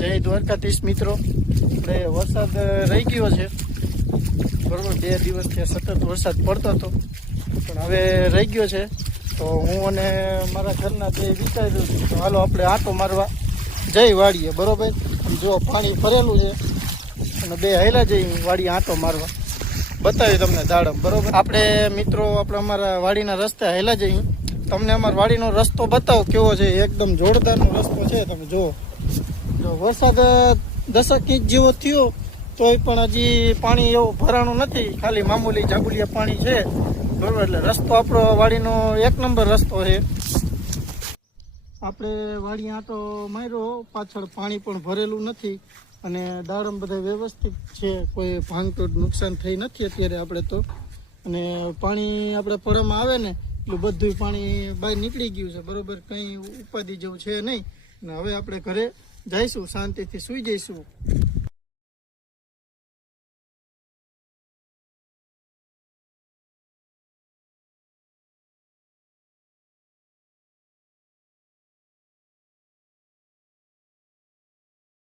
જય દ્વારકાધીશ મિત્રો, આપણે વરસાદ રહી ગયો છે બરોબર. 2 દિવસથી સતત વરસાદ પડતો હતો, પણ હવે રહી ગયો છે. તો હું અને મારા ઘરના બે વિચાર્યું તો હાલો આપણે આંટો મારવા જઈ વાડીએ બરોબર. જો પાણી ભરેલું છે અને બે હાલ્યા જઈ વાડીએ આંટો મારવા, બતાવી તમને દાડમ બરોબર. આપણે મિત્રો આપણે અમારા વાડીના રસ્તે હાલ્યા જઈ, તમને અમારા વાડીનો રસ્તો બતાવો કેવો છે. એકદમ જોરદારનો રસ્તો છે. તમે જુઓ, જો વરસાદ 10 ઇંચ જેવો થયો તોય પણ હજી પાણી એવું ભરાણું નથી, ખાલી મામૂલી જાગુલિયા પાણી છે બરોબર. એટલે રસ્તો આપણો વાડીનો 1 નંબર રસ્તો છે. આપણે વાડી આંટો માર્યો, પાછળ પાણી પણ ભરેલું નથી અને દાડમ બધા વ્યવસ્થિત છે, કોઈ ભાંગતોડ નુકસાન થઈ નથી અત્યારે આપણે તો. અને પાણી આપણે પડવામાં આવે ને એટલું બધું પાણી બહાર નીકળી ગયું છે બરોબર. કંઈ ઉપાધિ જેવું છે નહીં. અને હવે આપણે ઘરે જઈશું, શાંતિથી સૂઈ જઈશું.